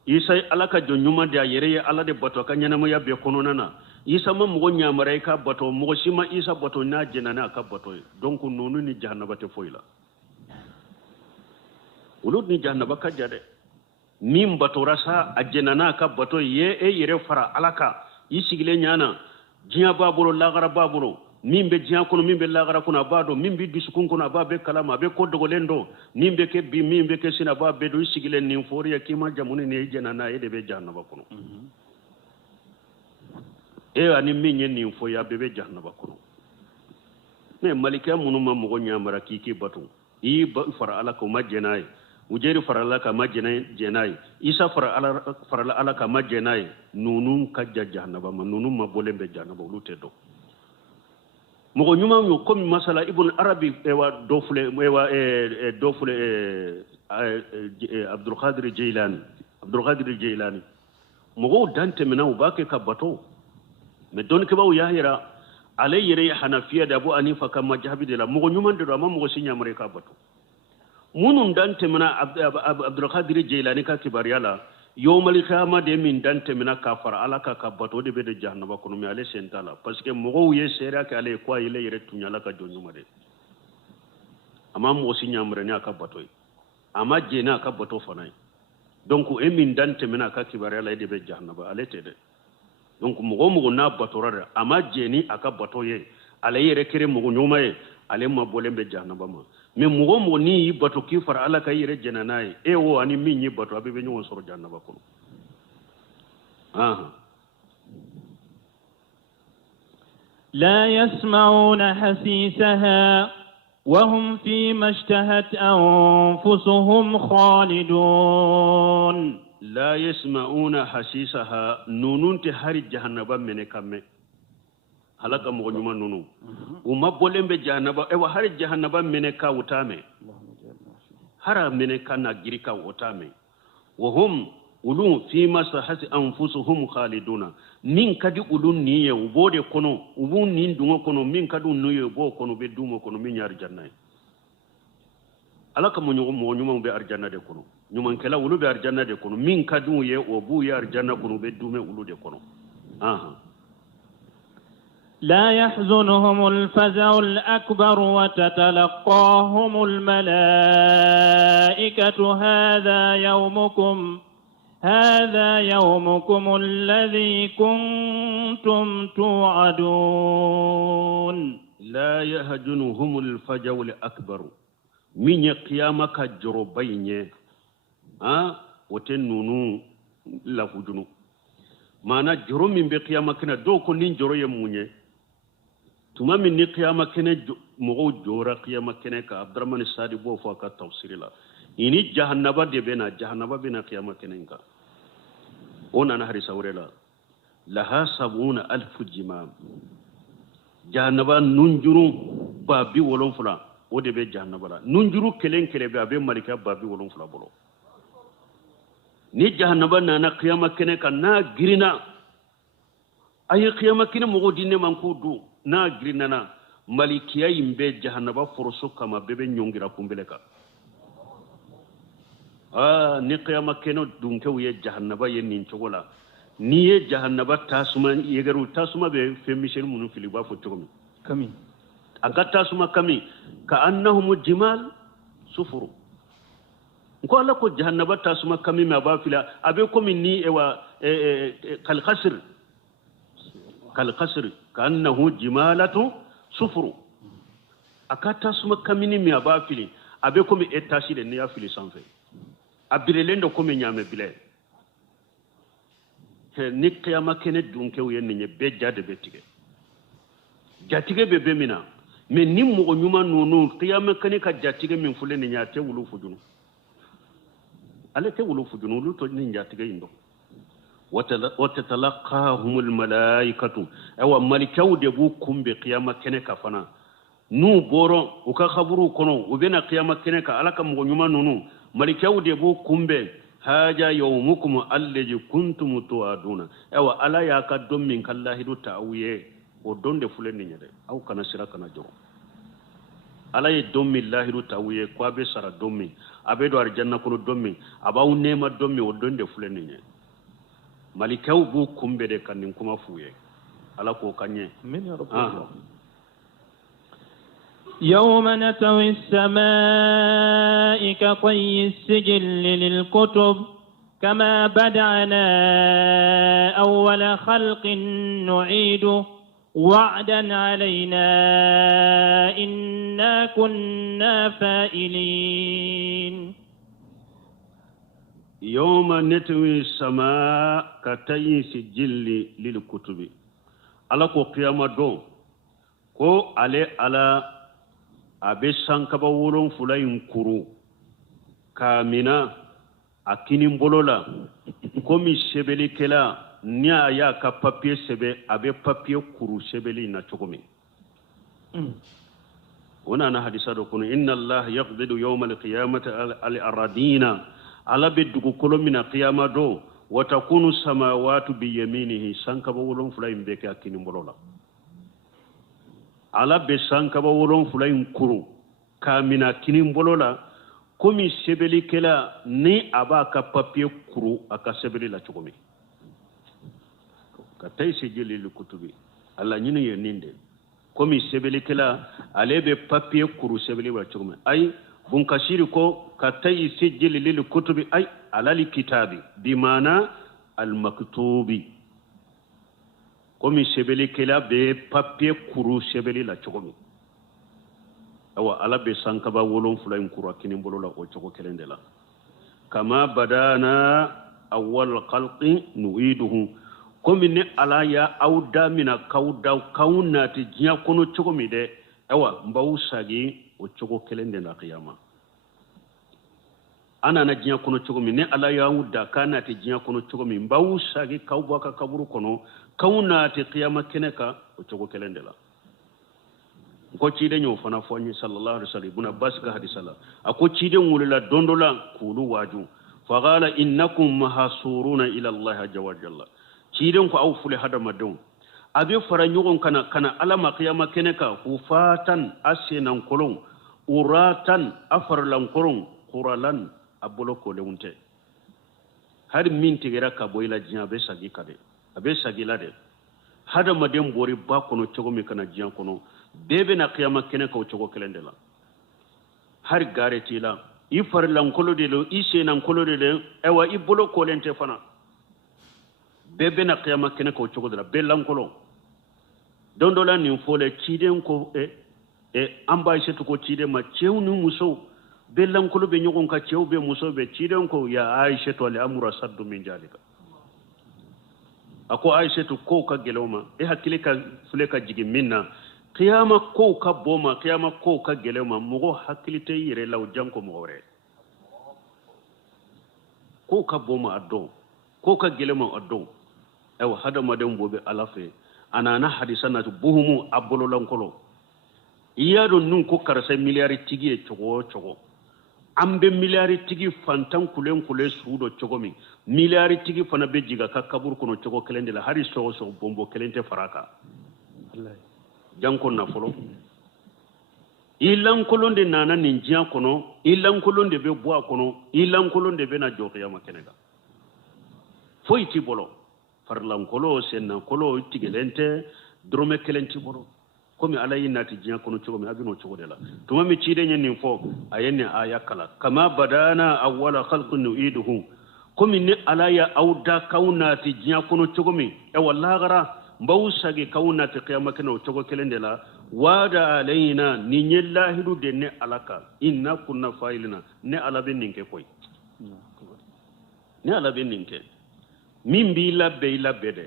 isa alaka jo nyuma de yere ala de batu ka nyana mo ya be kono nana isa ma mo nya mara ka batu mo shima isa batu na jenana ka batu donc nonu ni jahannaba te foila ulud ni jahannaba ka jade min batora sa ajenana ka bato ye e yere fara alaka isigile nyana jiya babulo lagara babulo min be jiya kono min be lagara kono abado min be disukun kono ababe kalama be ko dogolendo min be ke bi min be ke sina babe do isigile nin foriya kima jamuni ne jenana e de be jahannaba kono e ani min yen nin foya be jahannaba kono me malika munuma mo nyamara kiki batu i fara alaka majjenay ujeri farala ka majjenay isa farala ala ka majjenay nunun kajja jahannaba ma nunun ma bolembe jahannaba lute do mo nyuma yo comme masala ibn arabi ewa dofule abdul qadir jailani mo dante mena ubake ka bato me don ke baw yahira alay yere hanafiya da abu anifa ka majhabi de la mo nyuma de do ma mo sinya mare ka bato munun dante mina abdul qadir jailani ka kibariyala yawmal qiyamah de min dante mina kafara alaka ka bato de be de jahannaba kono mi ale sentala parce que mo ye sera ka ale ko ile yere tunyala ka jonyuma de ama mo sinya mure ne aka bato ama jena ka bato fanai donc e min dante mina ka kibariyala de be jahannaba ale tede donc mo na bato rada ama jeni aka bato ye ale yere kere mo nyuma ye ale ma bolembe jahannaba ma me mo ni bato ki far ala kay yere jenanaay e wo ani min ni bato abe ñu soro jahannaba ko لا يسمعون حسيسها وهم فيما اشتهت أنفسهم خالدون لا يسمعون حسيسها نونون تهاري جهنم من كمه halaka mo nyuma nunu uma bolembe jahannaba e wa har jahannaba mene ka utame hara mene kana girika utame wa hum ulun fi masahati anfusuhum khaliduna min kadi ulun niye ubode kono ubun nin dungo kono min kadu nuye bo kono be dumo kono min yar janna alaka mo nyuma be arjanna de kono nyuma kala ulu be arjanna de kono min kadu ye obu yar janna kono be dume ulu de kono لا يحزنهم الفزع الأكبر وتتلقاهم الملائكة هذا يومكم الذي كنتم توعدون لا يحزنهم الفزع الأكبر من قيامك جربين وتنونو لفجنو mana joro min be qiyama kina do ko nin joro ye munye tuma min ni qiyama kene mo jora qiyama kene ka abdurrahman sadi bo fo ka tafsir la ini jahannaba de bena jahannaba bena qiyama kene ka ona na hari sawrela laha 70000 jimam jahannaba nunjuru babi wolon fula o de be jahannaba la nunjuru kelen kele be abe malika babi wolon fula bolo ni jahannaba na qiyama kene kan na girina ay qiyama kene mo dinne man ko du na girina na malikiya imbe jahannaba forso kama bebe nyongira kumbele ka ni qiyama kene dunke wiye jahannaba ye nin chogola ni ye jahannaba tasuma yegaru tasuma be femission munu fili ba fo tokomi kami aga tasuma kami ka annahum jimal sufuru ko Allah ko jahannaba tasuma kami ma ba fila abe ko min ni ewa kal khasr kannahu jimalatu sufuru akata suma kami ni mi ba fili abe ko mi etashi de ne ya fili sanfe abirelendo ko mi nyame bile ni qiyama kene dunke wen ni be jade betige jatige be be mina me ni mo nyuma nunu qiyama kene ka jatige min fule ni nyate wulu fujunu alete wulu fujunu lu to ni jatige indo watatalaqahumul malaikatu awa malikaw de bu kumbe qiyama kene ka fana nu boro uka khaburu kono ubena qiyama kene ka alaka mo nyuma nunu malikaw de bo kumbe haja yawmukum alladhi kuntum tu'aduna ewa ala ya ka don min kallahi do ta'wiye o don de fulen ni nyade aw kana sira kana joro ala ye don min lahiru ta'wiye ko abe sara don min abe do arjanna kono don min abaw nema don min o don de fulen ni nyade malikaw bo kumbe de kanin kuma fuye ala ko kanye min ya rabbi يوم نطوي السماء كطي السجل للكتب كما بدأنا أول خلق نعيده وعدا علينا إنا كنا فائلين يوم نطوي السماء كطي السجل للكتب ala ko qiyama do ko ale ala abe sankaba wolon fulayin kuru kamina akinin bolola komi sebeli kela nya ya ka papier sebe abe papier kuru sebeli na chokomi ona na hadisa do kono inna allah yaqdidu yawm al-qiyamati al-aradina ala bidugo kolomina qiyama do wa takunu samawati bi yaminihi sankaba wolon fulayin beke akinin bolola ala be sankaba wolon fulayin kuru kamina kinin bolola komi sebeli kela ni aba ka papier kuru aka sebeli la chokomi ka tay sejeli lu kutubi alla nyini ye ninde komi sebeli kela ale be papier kuru sebeli wa chokomi ay bun kashiri ko ka tay sejeli lu kutubi ay ala li kitabi bimana al maktubi komi sebeli kela be papier kuru sebeli la chokomi awa ala be sankaba wolon fulayin kuru akini bolola o choko kelende la kama badana awwal khalqi nu'iduhu komi ne ala ya awda mina kawda kauna ti jiya kono chokomi de awa mbawu sagi o choko kelende la qiyama ana na jiya kono chokomi ne ala ya awda kana ti jiya kono chokomi mbawu sagi kawba ka kaburu kono kauna ti qiyama keneka o choko kelende la ko ciide ñoo fana foñi sallallahu alaihi wasallam ibn abbas ka hadisala ako ciide ngulula dondola kulu waju fa qala innakum mahsuruna ila allah jalla jalla ciide ko aw fule hadama don abe fara ñugon kana alama qiyama keneka hufatan asinan kolon uratan afarlan kolon quralan abolo ko leunte har min tigera ka boyla jiya be sagi kade abe sagi lade hadama dem bori ba kono cogo mi kana jiya kono bebe na qiyama kene ko chogo kelende la har gareti la ifar lankolo de lo ise nankolo de ewa ibolo ko lente fana bebe na qiyama kene ko chogo de la belankolo dondola ni fole chiden ko amba ise to ko chide ma chewnu muso belankolo be nyogon ka chew be muso be chiden ko ya aisha to le amura saddu min jalika ako aisha to ko ka geloma hakile ka fule ka jigi minna qiyama ko ka boma qiyama ko ka gelema mugo hakilite yire law janko mogore ko ka boma addo ko ka gelema addo ewa hada madam bobe alafe anana hadisana buhumu abolo lankolo iyado nun ko karase miliyari tigi e chogo ambe miliyari tigi fantan kulen suudo chogomi miliyari tigi fana be jiga ka kabur kono chogo kelende la hari so bombo kelente faraka wallahi jankon na folo ilankolonde nana ninjia kono ilankolonde be boa kono ilankolonde be na joqiyama kenega foyti bolo farlankolo senna kolo tigelente drome kelenti bolo komi alayi nati jiya kono chogomi abino chogode la tuma mi chide nyen nin fo ayenne aya kala kama badana awwala khalqin nu'iduhu komi ne alaya awda kaunati jiya kono chogomi e wallahi gara mbawu sagi kaunati qiyama keno chogo kelende la wada alaina ni nyellahidu de ne alaka inna kunna failina ne alabe ninke koy ne alabe ninke mimbi labbe de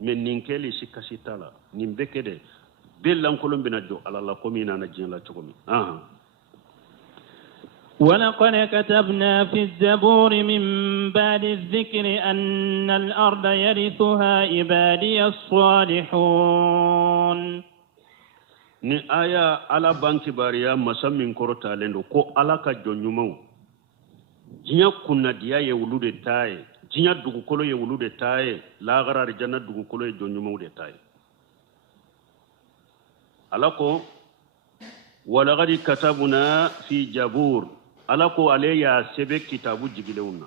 men ninke li sikasitala nimbeke de belan kolombina do alala komina na jinla chogomi ولقد كتبنا في الزبور من بعد الذكر أن الأرض يرثها عبادي الصالحون ni aya ala banki bariya masamin korota lendo ko ala ka jonyumo jinya kunna diya ye wulude taye jinya dugukolo ye wulude taye lagara arjanna dugukolo ye jonyumawde taye alako walaqad katabna fi jabur alako ale ya sebe kitabu jigilewna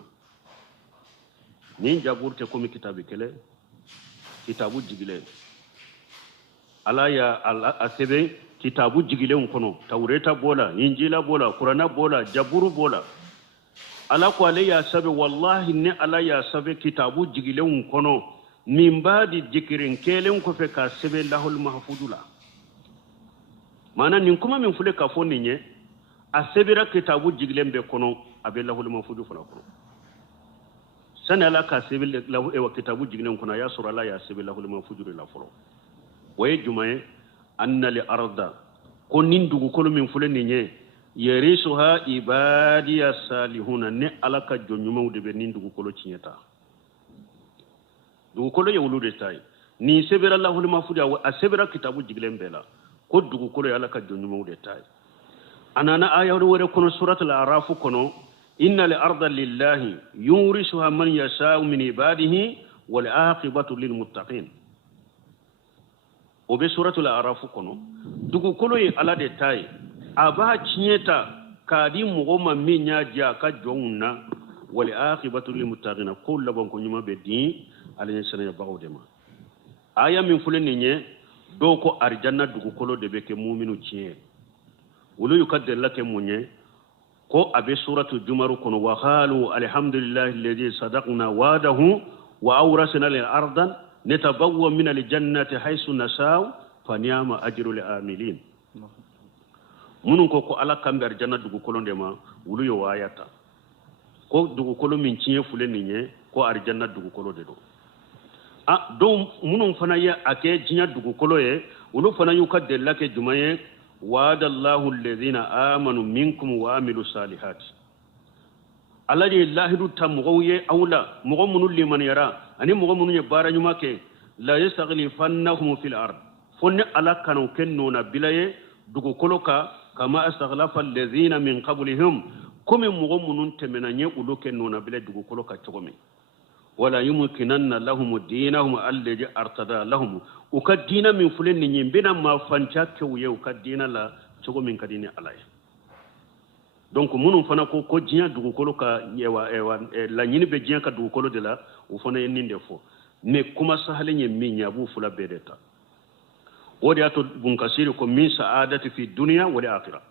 nin jabur te komi kitabu kele kitabu jigile ala ya asebe kitabu jigilen kono tawreta bola injila bola qur'ana bola jaburu bola ala ko ale ya sabe wallahi ne ala ya sabe kitabu jigilen kono min badi jikirin kelen ko fe ka sebe lahul mahfudula mana nin kuma min fule ka fo ninye asebira kitabu jigilen be kono abe lahul mahfudu fala kono sana ala ka sebe lahu e kitabu jigilen kono ya sura ala ya sebe lahul mahfudu la folo waye jumaye anna li arda ko nin dugukolo min fule ninye yerisuha ibadiya salihuna ne alaka jonyumawde be nin dugukolo cinyata dugukolo yewulude tay ni sebera allahul mahfuda wa asebera kitabu jigilen bela ko dugukolo alaka jonyumawde tay anana ayawde wore kono suratul araf kono inna li arda lillahi yurisuha man yasha'u min ibadihi wal aqibatu lil muttaqin obe suratul araf kono dugukolo ye ala de tay aba cinyeta kadi mugoma minya ja ka jonna wal aqibatu lil muttaqin qul labon ko nyuma be di alani sanaya bawdema aya min fuleni nye do ko arjanna dugukolo de be ke mu'minu ciye wulu yukaddir lake munye ko abe suratul jumaru kono wa qalu alhamdulillahi alladhi sadaqna wa'dahu wa awrasna lil ardan netabawwa min aljannati haythu nasau faniama ajrul amilin munun ko ala kambe arjanna dugukolo ndema wulu yo wayata ko dugukolo min ciye fuleni nye ko arjanna dugukolo de do don munun fana ya ake jinya dugukolo ye wulu fana yuka delake jumaye wa'adallahu alladhina amanu minkum wa amilus salihati alladhi lahidu tamuye awla mugo munul liman yara ani mugo munun ye bara nyuma ke la yastaghlifannahum fil ard fonne ala kanu kenno na bilaye dugukolo ka kama astaghlafa alladhina min qablihim kumi mugo munun temenanye ulu kenno na bilaye dugukolo ka chogome wala yumkinanna lahum dinahum alladhi artada lahum ukadina min fulenni nyimbina ma fancha kewye ukadina la chogo min kadini alay donc munun fana ko jinya dugukolo ka yewa la nyini be jinya ka dugukolo de la u fana yenninde fo mais kuma sahale nye minya bu fula bedeta wodi ato bun kasiri ko min sa'adati fi dunya wal akhirah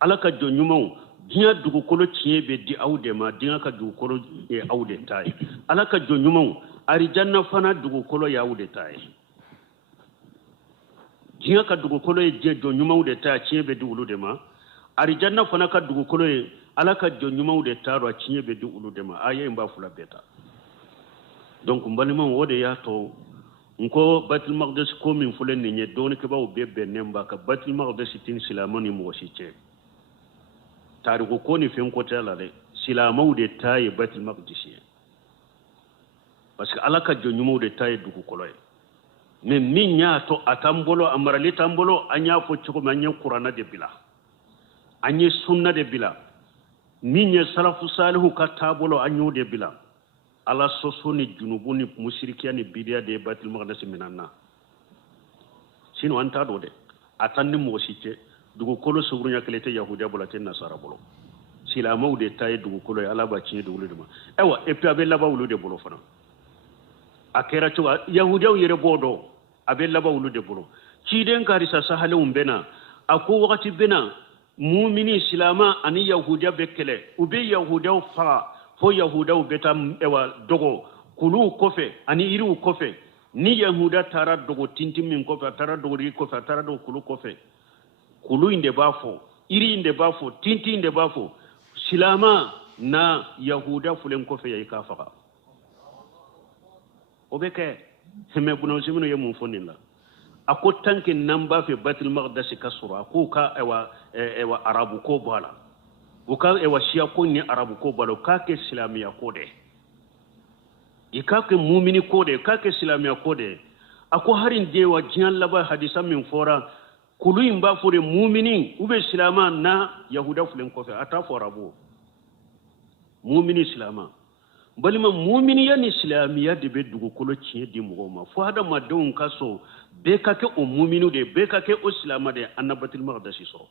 alaka jonyumo jinya dugukolo ciye be di awde ma dinga ka dugukolo e awde tay alaka jonyumo arijanna fana dugukolo ya awde tay jinya ka dugukolo e je jonyumo de tay ciye be dugulude ma arijanna fana ka dugukolo e alaka jonyumo de taro ciye be dugulude ma aye mba fula beta donc mbalima wode ya to nko batul maqdis ko min fulen ni nye doni ke bawo bebbe nemba ka batul maqdis tin silamani mo wasice tariku ko ni fen ko tala de silamau de taye batul maqdis parce que alaka jonyumo de taye dugu koloy mais min nya to atambolo amarali tambolo anya fo ciko manya qur'ana de bila anya sunna de bila min nya salafu salihu ka tabolo anyo de bila ala sosoni junubuni mushrikiyani bidia de batul maqdis minanna sino anta do de atanni mo wasice dugu kolo sugurunya kelete yahudiya bolate nasara bolo silamau de tay dugu kolo ala ba cinye dugu duma ewa e puis abe laba wulu de bolo fana akera to yahudiya yere bodo abe laba wulu de bolo ci den karisa sahale umbena ako wakati bena mu'mini silama ani yahudiya bekele ube yahudiya fa fo yahudiya beta ewa dogo kulu kofe ani iri kofe ni yahuda tara dogo tintimin kofe tara dogo ri kofe tara dogo kulu kofe kulu inde bafo iri inde bafo tinti inde bafo silama na yahuda fulen ko fe yai kafaka obeke heme buno simino yemu fonilla ako tanke namba fe batil maqdis kasura ko ka ewa arabu ko bala o ka ewa shia ko ni arabu ko bala ka ke islamiya ko de ikake mu'mini ko de ka ke islamiya ko de ako harin dewa jiyan laba hadisa min fora kulu imba fure mu'minin ube silama na yahuda fulen ko fe ata fora bo mumini islama balima muminiya ni islamiya de be dugukolo tiɲɛ di mɔgɔw ma fo hadamadenw ka so bɛɛ ka kɛ o muminu de bɛɛ ka kɛ o silama de an na batil maqdisi sɔrɔ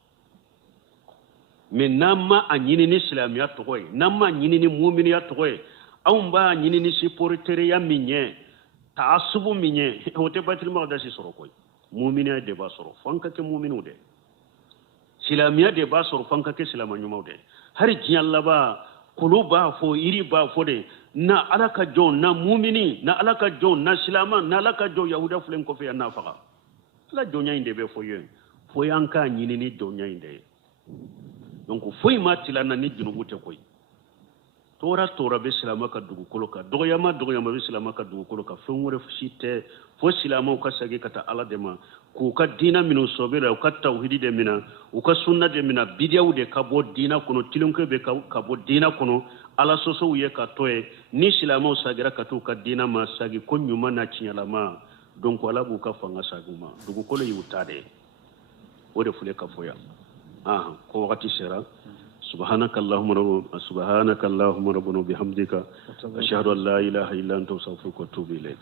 mais n'an ma a ɲini ni silamiya tɔgɔ ye n'an ma ɲini ni muminiya tɔgɔ ye anw b'a ɲini ni supporteriya min ɲɛ taasubu min ɲɛ o tɛ batil maqdisi sɔrɔ koyi muminiya de b'a sɔrɔ fo an ka kɛ muminu de silamiya de b'a sɔrɔ fo an ka kɛ silama ɲumanw de hari diɲɛ laban kolo b'a fɔ yiri b'a fɔ de na ala ka jɔn na mumini na ala ka jɔn na silama na ala ka jɔn yahuda filen kɔfɛ yan n'a faga ala jɔnya in de bɛ fɔ ye fo y'an k'a ɲini ni jɔnya in de ye donc foyi ma tila na ni junubu tɛ koyi tora bɛ silama ka dugukolo kan dɔgɔyama bɛ silama ka dugukolo kan fɛn wɛrɛ si tɛ fo silamaw ka segin ka taa ala de ma k'u ka diina minnu sɔbira u ka tawhidi de mina u ka sunna de mina bidiyaw de ka bɔ diina kɔnɔ tilenke bɛ ka bɔ diina kɔnɔ ala sɔsɔw ye ka to ye ni silamaw sagira ka t'u ka diina ma sagi ko ɲuman na tiɲɛlama donc ala b'u ka fanga sagi ma dugukolo y'u ta de o de filɛ ka fɔ yan ko wagati sera سبحانك اللهم ربنا بحمدك أشهد أن لا إله إلا أنت أستغفرك وأتوب إليك